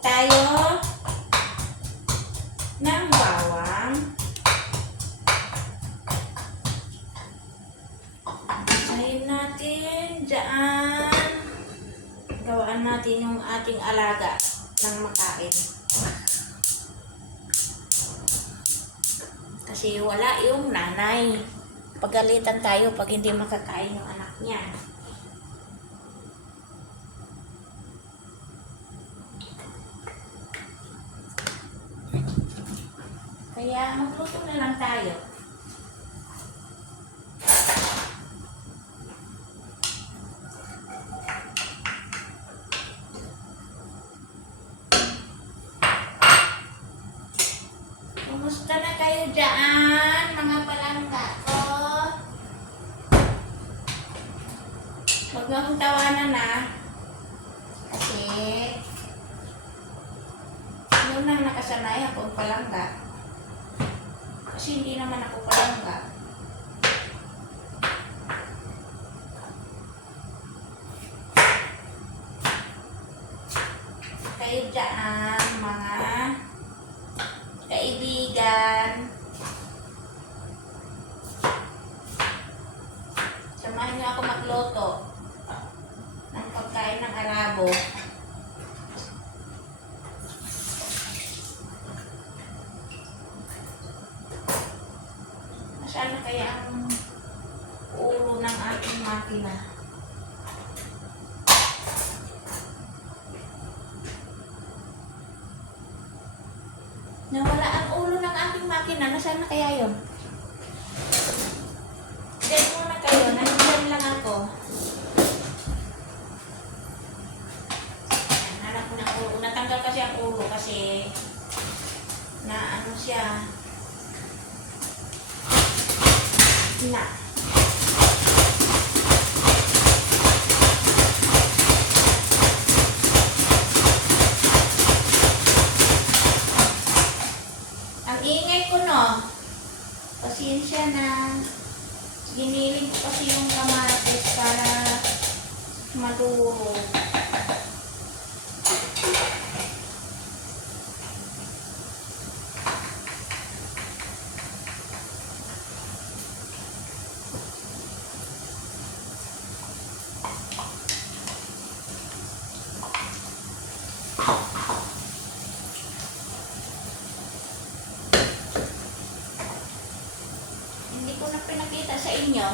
tayo ng bawang. Isahin natin dyan. Gawaan natin yung ating alaga ng makain. Kasi wala yung nanay. Pagalitan tayo pag hindi makakain yung anak niya. Kaya magluto na lang tayo. Kumusta na kayo dyan, mga palangga ko? Huwag nga akong tawanan na. Kasi yun ang nakasanay akong palangga. Kasi hindi naman ako palangga. Kayo dyan, mga kaibigan. Samahan niyo ako magluto ng pagkain ng Arabo. Nasaan na kaya ang ulo ng ating makina? Nawala ang ulo ng ating makina. Nasaan na kaya yun? Diyan muna kayo. Nandiyan lang ako. Hanap ko ng ulo. Natanggal kasi ang ulo kasi na ano siya. Na. Ang ingay ko, no? Pasensya na. Giniling ko kasi yung kamatis para maduro. Hindi ko na pinakita sa inyo.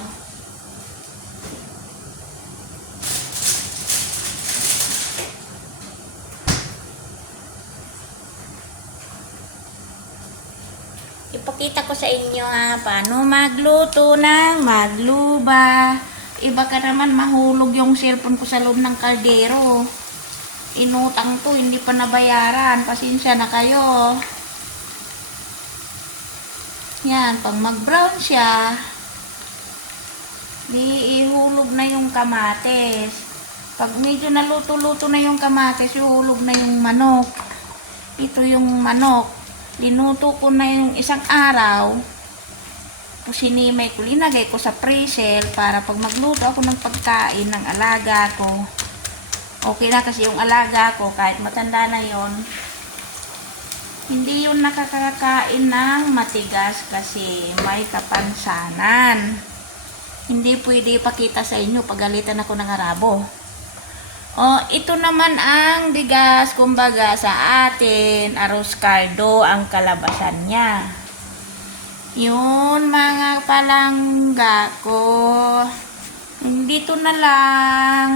Ipakita ko sa inyo ha, paano magluto ng magluba. Iba ka naman mahulog yung cellphone ko sa loob ng kaldero. Inutang to, hindi pa nabayaran. Pasensya na kayo. Yan, pag mag-brown siya, ihulog na yung kamatis. Pag medyo naluto-luto na yung kamatis, ihulog na yung manok. Ito yung manok. Linuto ko na yung isang araw. Sinimay ko, linagay ko sa freezer para pag magluto ako ng pagkain ng alaga ko. Okay na kasi yung alaga ko, kahit matanda na yon, hindi yun nakakakain ng matigas kasi may kapansanan. Hindi pwede ipakita sa inyo, pagalitan ako ng Arabo. O, ito naman ang bigas, kumbaga sa atin, arroz caldo, ang kalabasan niya. Yun, mga palangga ko. Dito na lang.